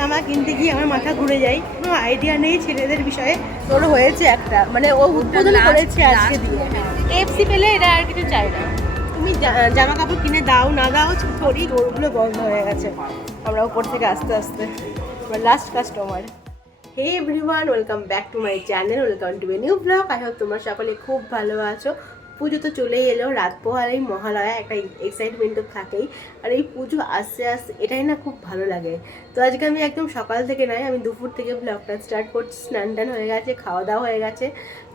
জামা কিনতে গিয়ে আমার মাথা ঘুরে যায়, কোনো আইডিয়া নেই ছেলেদের বিষয়ে। তোর হয়েছে একটা, মানে ও উদ্বোধন করেছে আজকে দিয়ে। এফসি পেলে এরা আর কিছু চায় না, তুমি জামা কাপড় কিনে দাও না দাও, থরি ওগুলো বন্ধ হয়ে গেছে। আমরা উপর থেকে আস্তে আস্তে last customer. Hey everyone, welcome back to my channel, welcome to a new blog. I hope তোমরা সকলে খুব ভালো আছো। পুজো তো চলেই এলো, রাত পোহালেই মহালয়া, একটা এক্সাইটমেন্ট তো থাকেই। আর এই পুজো আসতে আসতে এটাই না খুব ভালো লাগে। তো আজকে আমি একদম সকাল থেকে নয়, আমি দুপুর থেকে ব্লগটা স্টার্ট করছি। স্নান টান হয়ে গেছে, খাওয়া দাওয়া হয়ে গেছে,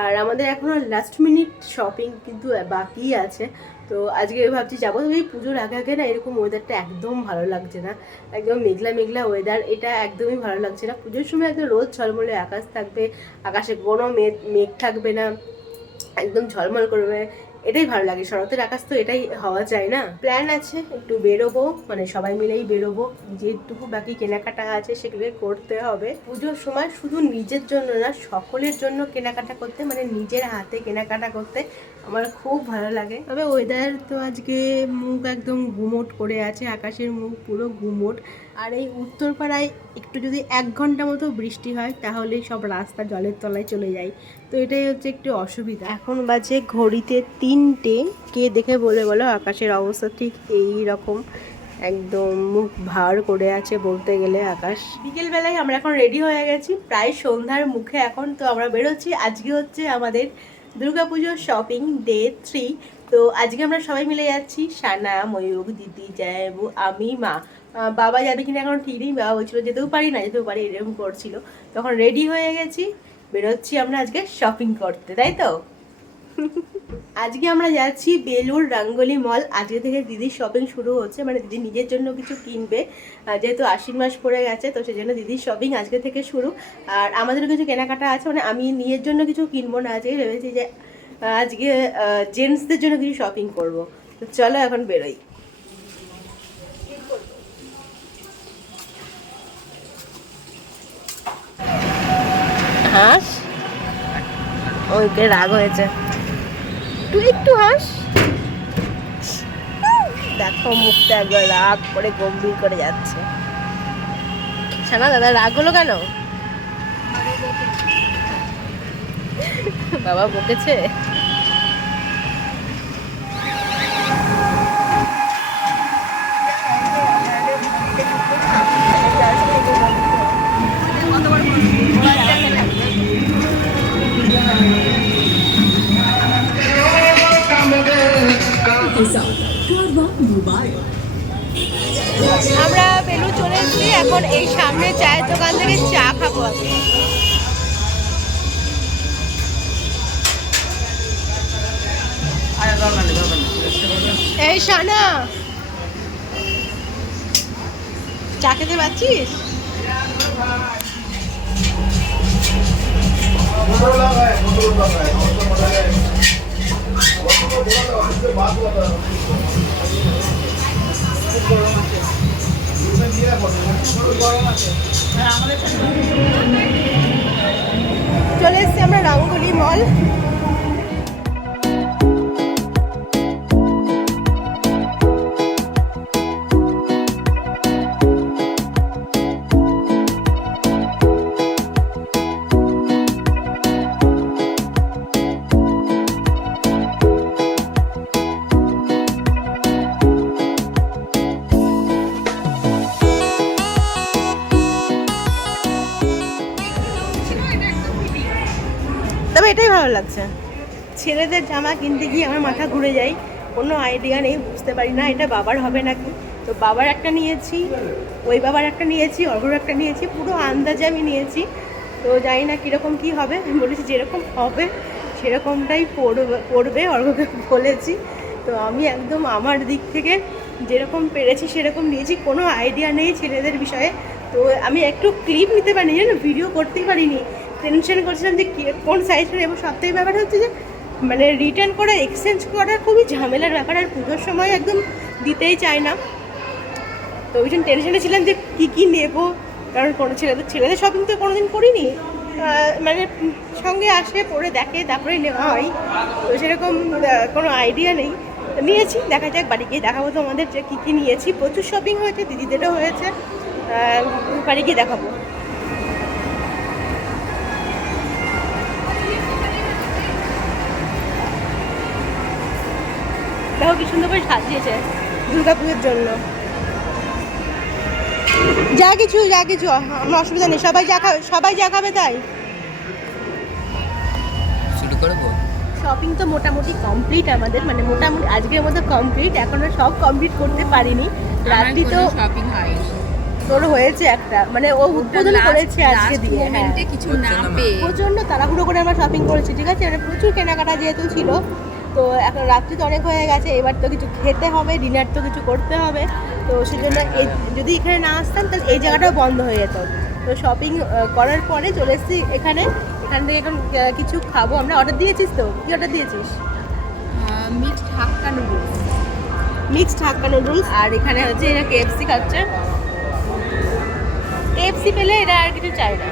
আর আমাদের এখনও লাস্ট মিনিট শপিং কিন্তু বাকি আছে। তো আজকে ভাবছি যাবো, তবে এই পুজোর আগে আগে না এরকম ওয়েদারটা একদম ভালো লাগছে না, একদম মেঘলা মেঘলা ওয়েদার, এটা একদমই ভালো লাগছে না। পুজোর সময় একদম রোদ ঝলমলে আকাশ থাকবে, আকাশে কোনো মেঘ থাকবে না, একদম ঝলমল করবে, এটাই ভালো লাগে। শরতের আকাশ তো এটাই হওয়া চাই না। প্ল্যান আছে একটু বেরোবো, মানে সবাই মিলেই বেরোবো, যেটুকু বাকি কেনাকাটা আছে সেগুলো করতে হবে। পুজোর সময় শুধু নিজের জন্য না, সকলের জন্য কেনাকাটা করতে, মানে নিজের হাতে কেনাকাটা করতে আমার খুব ভালো লাগে। তবে ওয়েদার তো আজকে মুখ একদম গুমোট করে আছে, আকাশের মুখ পুরো গুমোট। আর এই উত্তরপাড়ায় একটু যদি 1 ঘন্টা মতো বৃষ্টি হয় তাহলেই সব রাস্তা জলের তলায় চলে যায়, তো এটাই হচ্ছে একটু অসুবিধা। এখন বাজে ঘড়িতে 3টে, কে দেখে বলে বলো আকাশের অবস্থা ঠিক এই রকম, একদম মুখ ভার করে আছে বলতে গেলে আকাশ। বিকেলবেলায় আমরা এখন রেডি হয়ে গেছি, প্রায় সন্ধ্যার মুখে এখন। তো আমরা বেরোচ্ছি, আজকে হচ্ছে আমাদের দুর্গাপুজোর শপিং ডে 3। তো আজকে আমরা সবাই মিলে যাচ্ছি, সানা, ময়ূক, দিদি, জায়াবু, আমি, মা। বাবা যাবে কিনা এখন ঠিক নেই, বাবা বলছিল যেতেও পারি না যেতেও পারি, এরকম করছিল। তখন রেডি হয়ে গেছি, বেরোচ্ছি আমরা আজকে শপিং করতে, তাই তো। আজকে আমরা যাচ্ছি বেলুর রঙ্গোলি মল। আজকে থেকে দিদির শপিং শুরু হচ্ছে, মানে দিদি নিজের জন্য কিছু কিনবে, যেহেতু আশ্বিন মাস পড়ে গেছে, তো সেই জন্য দিদির শপিং আজকে থেকে শুরু। আর আমাদেরও কিছু কেনাকাটা আছে, মানে আমি নিজের জন্য কিছু কিনবো না, আজকে ভেবেছি যে আজকে জেন্টসদের জন্য কিছু শপিং করব। তো চলো এখন বেরোই। হাস, ওইকে রাগ হয়েছে, তুই একটু হাস। দেখো মুখটা একবার রাগ করে গম্ভীর করে যাচ্ছে। সানা দাদা রাগ হলো কেন? বাবা বকেছে। আমরা বেলু চলে এসেছি, এখন এই সামনে চায়ের দোকান থেকে চা খাবো আমি। এই সানা, চা খেতে পাচ্ছিস? চলে এসছি আমরা রঙ্গোলি মল। তবে এটাই ভালো লাগছে, ছেলেদের জামা কিনতে গিয়ে আমার মাথা ঘুরে যায়, কোনো আইডিয়া নেই, বুঝতে পারি না এটা বাবার হবে নাকি। তো বাবার একটা নিয়েছি, ওই বাবার একটা নিয়েছি, অর্ঘর একটা নিয়েছি, পুরো আন্দাজে আমি নিয়েছি। তো জানি না কীরকম কী হবে, আমি বলেছি যেরকম হবে সেরকমটাই পড়বে, অর্ঘকে বলেছি। তো আমি একদম আমার দিক থেকে যেরকম পেরেছি সেরকম নিয়েছি, কোনো আইডিয়া নেই ছেলেদের বিষয়ে। তো আমি একটু ক্লিপ নিতে পারিনি, জানো, ভিডিও করতেই পারিনি, টেনশন করছিলাম যে কোন সাইজটা নেবো। সবথেকে ব্যাপার হচ্ছে যে মানে রিটার্ন করে এক্সচেঞ্জ করার খুবই ঝামেলার ব্যাপার, আর পুজোর সময় একদম দিতেই চায় না। তো ওই জন্য টেনশনে ছিলাম যে কী নেবো, কারণ কোনো ছেলেদের শপিং তো কোনোদিন করিনি, মানে সঙ্গে আসে পরে দেখে তারপরে নেওয়া হয়, তো সেরকম কোনো আইডিয়া নেই। নিয়েছি, দেখা যাক বাড়ি গিয়ে দেখাবো তোমাদের যে কী কী নিয়েছি। প্রচুর শপিং হয়েছে, দিদিদেরও হয়েছে, বাড়ি গিয়ে দেখাবো। দেখো কি সুন্দর করে সাজিয়েছে দুর্গাপুজোর জন্য। যা কিছু আমরা অসুবিধা নেই, সবাই যা খাবে তাই শুরু করবো। শপিং তো মোটামুটি কমপ্লিট আমাদের, মানে মোটামুটি আজকের মধ্যে কমপ্লিট, এখনো সব কমপ্লিট করতে পারিনি। রাত্রি তো শপিং হয়নি, তোর হয়েছে একটা, মানে ও উদ্বোধন করেছে আজকে দিয়ে। হ্যাঁ, কিছু না পেয়ে প্রচন্ড তাড়াহুড়ো করে আমরা শপিং করেছি, ঠিক আছে, মানে প্রচুর কেনাকাটা যেহেতু ছিল। তো এখন রাত্রি তো অনেক হয়ে গেছে, এবার তো কিছু খেতে হবে, ডিনার তো কিছু করতে হবে। তো সেজন্য যদি এখানে না আসতাম তাহলে এই জায়গাটাও বন্ধ হয়ে যেত। তো শপিং করার পরে চলে এসেছি এখানে। এখান থেকে এখন কিছু খাবো আমরা। অর্ডার দিয়েছিস তো? কি অর্ডার দিয়েছিস? মিক্সড হাক্কা নুডলস। মিক্সড হাক্কা নুডলস। আর এখানে হচ্ছে এরা KFC খাচ্ছে। KFC পেলে এরা আর কিছু চাই না।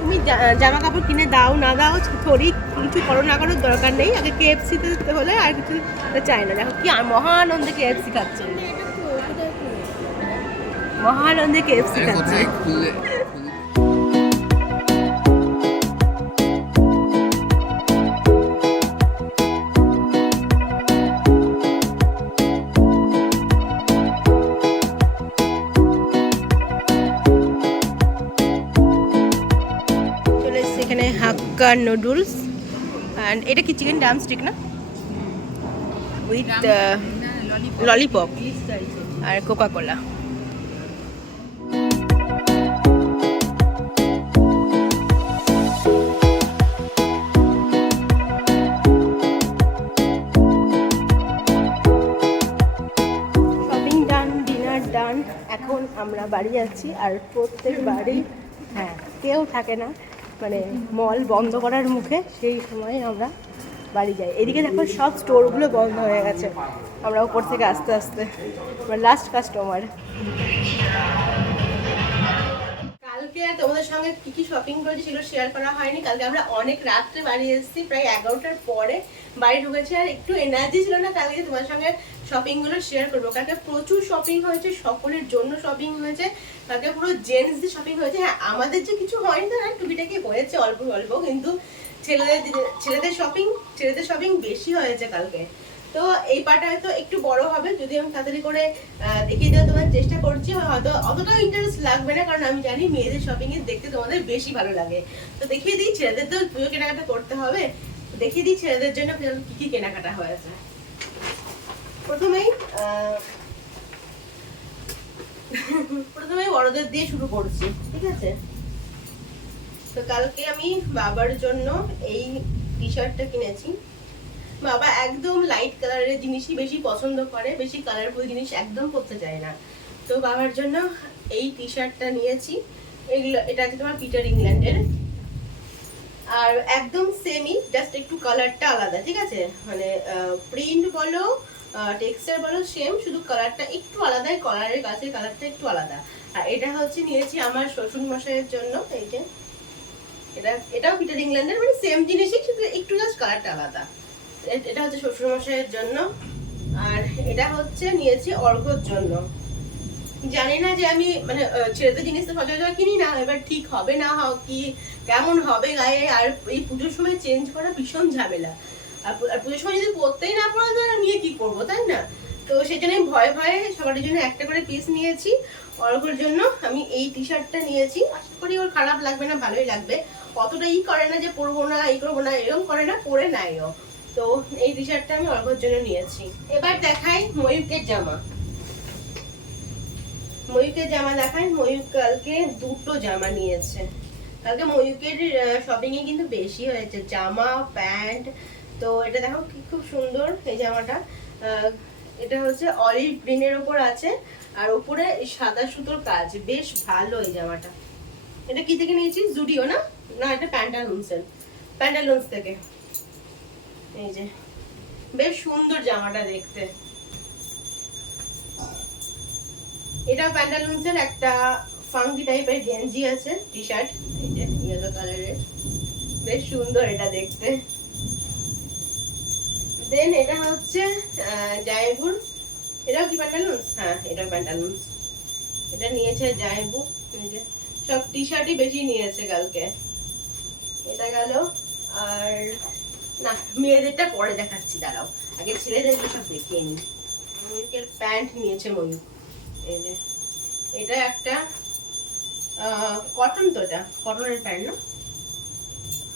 তুমি জামা কাপড় কিনে দাও না দাও, থরি কিছু করো না করার দরকার নেই, আগে KFC তে হলে আর কিছু চাই না। দেখো কি মহানন্দে KFC খাচ্ছে, মহানন্দে KFC খাচ্ছে। এখানে হাক্কা নুডলস, অ্যান্ড এটা কি চিকেন ড্রামস্টিক না, উইথ ললিপপ আর Coca Cola. Shopping done, dinner done, এখন আমরা বাড়ি যাচ্ছি। আর প্রত্যেক বাড়ি, হ্যাঁ, কেউ থাকে না, মানে মল বন্ধ করার মুখে, সেই সময় আমরা বাড়ি যাই। এদিকে দেখো সব স্টোরগুলো বন্ধ হয়ে গেছে, আমরা উপর থেকে আস্তে আস্তে আমরা লাস্ট কাস্টমার। কালকে তোমাদের সঙ্গে কী কী শপিং করেছি সেগুলো শেয়ার করা হয়নি। কালকে আমরা অনেক রাত্রে বাড়ি এসেছি, প্রায় 11টার পরে বাড়ি ঢুকেছি। আর একটু এনার্জি ছিল না কালকে তোমাদের সঙ্গে শপিংগুলো শেয়ার করবো। কালকে প্রচুর শপিং হয়েছে, সকলের জন্য শপিং হয়েছে, কালকে পুরো জেন্টসদের শপিং হয়েছে। হ্যাঁ, আমাদের যে কিছু হয়নি তা না, টুকিটাকি হয়েছে অল্প অল্প, কিন্তু ছেলেদের শপিং বেশি হয়েছে কালকে। তো এই পার্টটা হয়তো একটু বড় হবে, যদি আমি তাড়াতাড়ি করে দেখিয়ে দেওয়ার তোমার চেষ্টা করছি। হয়তো অতটাও ইন্টারেস্ট লাগবে না, কারণ আমি জানি মেয়েদের শপিং এর দেখতে তোমাদের বেশি ভালো লাগে। তো দেখিয়ে দিই, ছেলেদের তো পুজো কেনাকাটা করতে হবে, দেখিয়ে দিই ছেলেদের জন্য কি কি কেনাকাটা হয়েছে। প্রথমেই বড়দের দিয়ে শুরু করছি, ঠিক আছে। তো কালকে আমি বাবার জন্য এই টি শার্টটা কিনেছি। বাবা একদম লাইট কালারের জিনিসই বেশি পছন্দ করে, বেশি কালারফুল জিনিস একদম পরতে চায় না। তো বাবার জন্য এই টি শার্টটা নিয়েছি। এটা আছে তোমার পিটার ইংল্যান্ডের, আর একদম সেমই, জাস্ট একটু কালারটা আলাদা, ঠিক আছে, মানে প্রিন্ট বলো টেক্সচার বলো সেম, শুধু কালারটা একটু আলাদা, কলারের গাছের কালারটা একটু আলাদা। আর এটা হচ্ছে নিয়েছি আমার শ্বশুর মশাইয়ের জন্য। এই যে এটাও পিটার ইংল্যান্ডের, মানে সেম জিনিসই, শুধু একটু জাস্ট কালারটা আলাদা। এটা হচ্ছে শ্বশুর মশাইয়ের জন্য। আর এটা হচ্ছে নিয়েছি অর্ঘ্যর জন্য। জানি না যে আমি মানে ছেলেদের জিনিস তো সচরাচর কিনি না, এবার ঠিক হবে না কি কেমন হবে গায়ে। আর এই পুজোর সময় চেঞ্জ করা ভীষণ ঝামেলা, আর পুজোর সময় যদি পরতেই না পড়া যায় নিয়ে কি করবো, তাই না। তো সেই জন্য ভয়ে ভয়ে সবার জন্য একটা করে পিস নিয়েছি। অর্ঘ্যর জন্য আমি এই টি শার্টটা নিয়েছি, আশা করি ওর খারাপ লাগবে না, ভালোই লাগবে। অতটা করে না যে পরবো না, করবো না, এরকম করে না, পরে নাই ও। তো এই টি শার্টটা আমি অর্ঘ্যর জন্য নিয়েছি। এবার দেখাই ময়ূকের জামা। ময়ূকের জামা দেখাই। ময়ূক কালকে দুটো জামা নিয়েছে। কালকে ময়ূকের শপিং এ কিন্তু বেশি হয়েছে, জামা প্যান্ট। তো এটা দেখো কি খুব সুন্দর এই জামাটা। এটা হচ্ছে অলিভ গ্রিনের উপর আছে, আর উপরে সাদা সুতোর কাজ, বেশ ভালো এই জামাটা। এটা কি থেকে নিয়েছি? জুডিও না, না এটা প্যান্টালুন্স থেকে। এই যে বেশ সুন্দর জামাটা দেখতে। এটা প্যান্টালুন্সের একটা ফাঙ্কি টাইপের গেঞ্জি আছে, টি শার্ট, এই যে ইয়েলো কালারের, বেশ সুন্দর এটা দেখতে। দেন এটা হচ্ছে জায়বুর। এটাও কি প্যান্টালুন্স? হ্যাঁ, এটা প্যান্টালুন্স। এটা নিয়েছে জায়বু। এই যে সব টি শার্টই বেশি নিয়েছে কালকে। এটা গেল। আর না, মেয়েদেরটা পরে দেখাচ্ছি, দাঁড়াও আগে ছেলেদের সব দেখিয়ে নিই। ময়ূকের প্যান্ট নিয়েছে ময়ূক। এই যে এটা একটা কটন, তো এটা কটনের প্যান্ট না?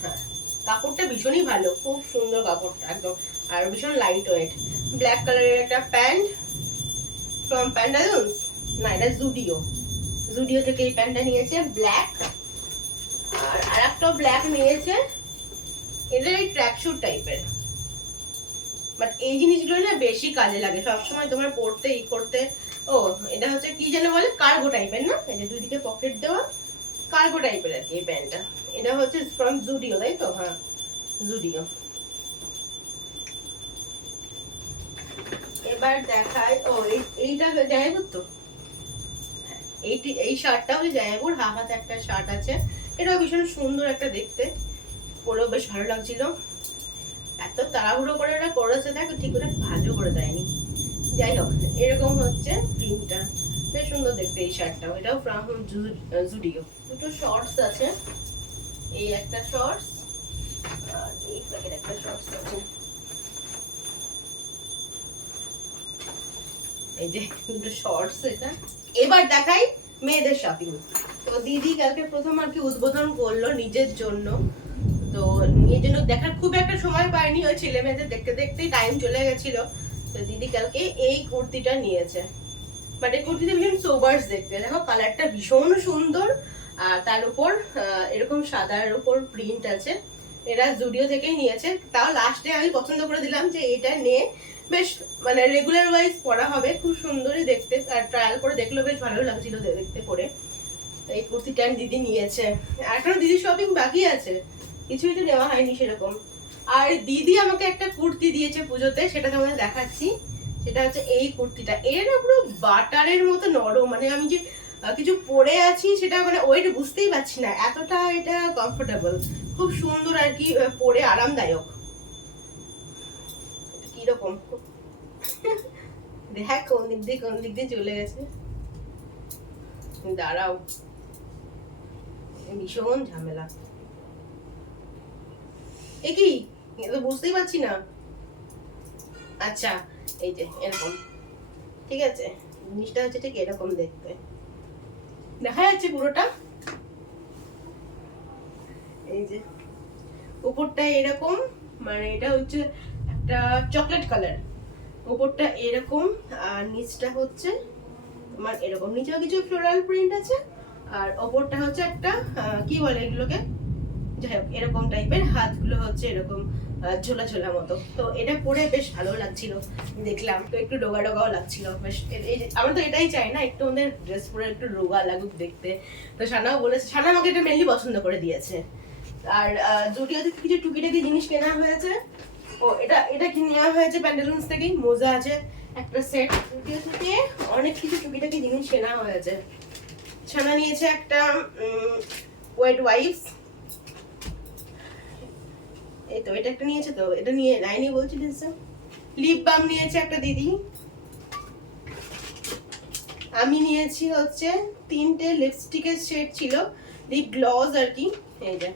হ্যাঁ, কাপড়টা ভীষণই ভালো, খুব সুন্দর কাপড়টা একদম, আর ভীষণ লাইট ওয়েট। ব্ল্যাক কালারের একটা প্যান্ট ফ্রম প্যান্টালুন্স, না এটা জুডিও, জুডিও থেকে এই প্যান্টটা নিয়েছে ব্ল্যাক। আর আরেকটা ব্ল্যাক নিয়েছে, এটা এই ট্র্যাকস্যুট টাইপের। বাট এই জিনিসগুলো না বেশি কাজে লাগে সবসময় তোমার পরতে ই করতে। ও এটা হচ্ছে কি যেন বলে, কার্গো টাইপের না? এই যে দুই দিকে পকেট দেওয়া কার্গো টাইপের আর কি এই প্যান্টটা। এটা হচ্ছে ফ্রম জুডিও, তাই তো? হ্যাঁ, জুডিও। এবার দেখাই, ও এইটা জামাইপুর তো, এই শার্টটা হচ্ছে জামাইপুর, হাতে একটা শার্ট আছে। এটাও ভীষণ সুন্দর একটা দেখতে, পরেও বেশ ভালো লাগছিল। এত তাড়াহুড়ো করে ওরা করেছে, দেখো ঠিক করে ভালো করে দেয়নি। যাই হোক, এরকম হচ্ছে প্রিন্টটা, বেশ সুন্দর দেখতে এই শার্টটাও। এটাও ফ্রম জুডিও। দুটো শর্টস আছে, এই একটা শর্টস আর এই প্যাকেট একটা শর্টস আছে। এই যে দুটো শর্টস এটা। এবার দেখাই মেয়েদের শপিং। তো দিদি কালকে প্রথম আর কি উদ্বোধন করলো নিজের জন্য, তো নিজের জন্য দেখার খুব একটা সময় পায়নি, ওই ছেলে মেয়েদের দেখতে দেখতেই টাইম চলে গেছিল। তো দিদি কালকে এই কুর্তিটা নিয়েছে, বাট এই কুর্তিটা ভীষণ সোবার্স দেখতে, দেখো কালারটা ভীষণ সুন্দর। আর তার উপর এরকম সাদার উপর প্রিন্ট আছে। এটা জুডিও থেকেই নিয়েছে, তাও লাস্টে আমি পছন্দ করে দিলাম যে এটা নিয়ে বেশ মানে রেগুলার ওয়াইজ পরা হবে, খুব সুন্দরই দেখতে। আর ট্রায়াল করে দেখলেও বেশ ভালো লাগছিল দেখতে পরে। এই কুর্তিটা দিদি নিয়েছে। এখনো দিদির শপিং বাকি আছে, কিছুই তো নেওয়া হয়নি সেরকম। আর দিদি আমাকে একটা কুর্তি দিয়েছে পুজোতে, সেটা তোমাদের দেখাচ্ছি। সেটা হচ্ছে এই কুর্তিটা, এর পুরো বাটারের মতো নরম, মানে আমি যে কিছু পরে আছি সেটা মানে ওইটা বুঝতেই পারছি না, এতটা এটা কমফোর্টেবল, খুব সুন্দর আর কি, পরে আরামদায়ক। কিরকম দেখ, কোন দিক দিয়ে চলে গেছে, দাঁড়াও, ভীষণ ঝামেলা। এ কি, তো বুঝতেই পারছি না। আচ্ছা, এই যে এরকম, ঠিক আছে, জিনিসটা হচ্ছে ঠিক এরকম দেখতে, দেখা যাচ্ছে পুরোটা। এই যে উপরটা এরকম, মানে এটা হচ্ছে একটা চকলেট কালার, উপরটা এরকম, আর নিচটা হচ্ছে তোমার এরকম, নিচেও কিছু ফ্লোরাল প্রিন্ট আছে। আর ওপরটা হচ্ছে একটা কি বলে এগুলোকে, যাই হোক এরকম টাইপের, হাতগুলো হচ্ছে এরকম ঝোলা ঝোলা মতো। তো এটা পরে বেশ ভালো লাগছিল, দেখলাম তো একটু ডোগা ডোগাও লাগছিল বেশ। আমরা তো এটাই চাই না, একটু আমাদের ড্রেস পরে একটু রোগা লাগুক দেখতে। তো সানাও বলেছে, সানা আমাকে এটা মেনলি পছন্দ করে দিয়েছে। আর জুডিও থেকে কিছু টুকিটাকি জিনিস কেনা হয়েছে। ও এটা কি নেওয়া হয়েছে প্যান্টালুন্স থেকেই, মোজা আছে একটা সেট। জুডিও থেকে অনেক কিছু টুকিটাকি জিনিস কেনা হয়েছে। সানা নিয়েছে একটা ওয়েট ওয়াইপস, এই তো এটা একটা নিয়েছে, তো এটা নিয়ে নাইনি বলছিলিস। লিপ বাম নিয়েছে একটা দিদি। আমি নিয়েছি হচ্ছে 3টে লিপস্টিকের শেড ছিল, লিপ গ্লস আর কি, এই যে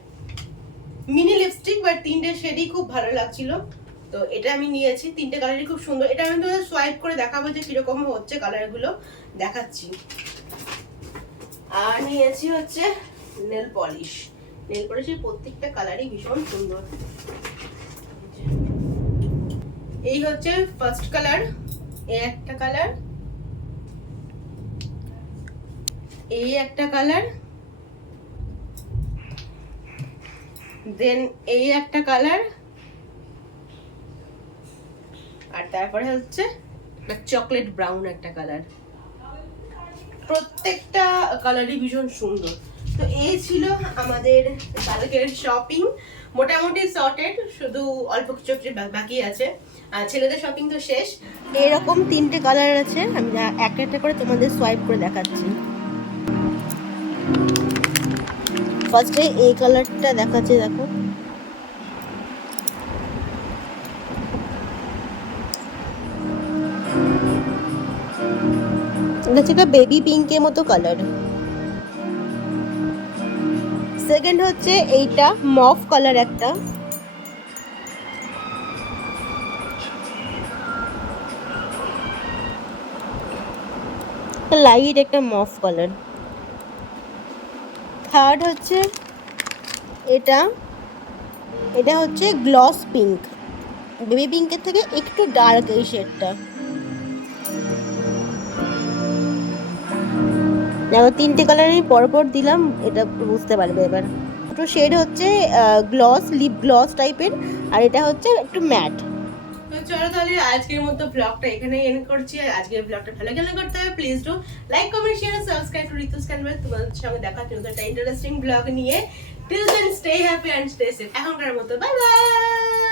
মিনি লিপস্টিক, বাট 3টে শেডই খুব ভালো লাগছিল। তো এটা আমি নিয়েছি, 3টে কালারই খুব সুন্দর। এটা আমি তোমাদের সোয়াইপ করে দেখাবো যে কিরকম হচ্ছে কালারগুলো, দেখাচ্ছি। আর নিয়েছি হচ্ছে নেল পলিশ, নেল পলিশের প্রত্যেকটা কালারই ভীষণ সুন্দর। এই হচ্ছে ফার্স্ট কালার, এই একটা কালার, এই একটা কালার, দেন এই একটা কালার, আর তারপরে হচ্ছে চকলেট ব্রাউন একটা কালার। প্রত্যেকটা কালারই ভীষণ সুন্দর। তো এই ছিল আমাদের কালকের শপিং, মোটামুটি সর্টেড, শুধু অল্প কিছু বাকি আছে। আর ছেলেদের শপিং তো শেষ। এরকম 3টে কালার আছে, আমি একটা একটা করে তোমাদের সোয়াইপ করে দেখাচ্ছি। ফার্স্টে এই কালারটা দেখাচ্ছে, দেখো এটা হচ্ছে বেবি পিঙ্কের মতো কালার। সেকেন্ড হচ্ছে এইটা মফ কালার একটা, লাইট একটা মফ কালার। থার্ড হচ্ছে এটা, এটা হচ্ছে গ্লস পিঙ্ক, বেবি পিঙ্কের থেকে একটু ডার্ক এই শেডটা। দেখো তিনটে কালারই পরপর দিলাম, এটা বুঝতে পারবে এবার। দুটো শেড হচ্ছে গ্লস, লিপ গ্লস টাইপের, আর এটা হচ্ছে একটু ম্যাট। তো চলো তাহলে আজকের মতো ব্লগটা এখানেই এন্ড করছি। আর আজকের ব্লগটা ভালো গেলে করতে হবে please do like, comment, share, subscribe to Ritu's Canvas. তোমাদের সঙ্গে দেখা হচ্ছে নতুন একটা ইন্টারেস্টিং ব্লগ নিয়ে। Till then stay happy and stay safe. এখনকার মতো বাই বাই।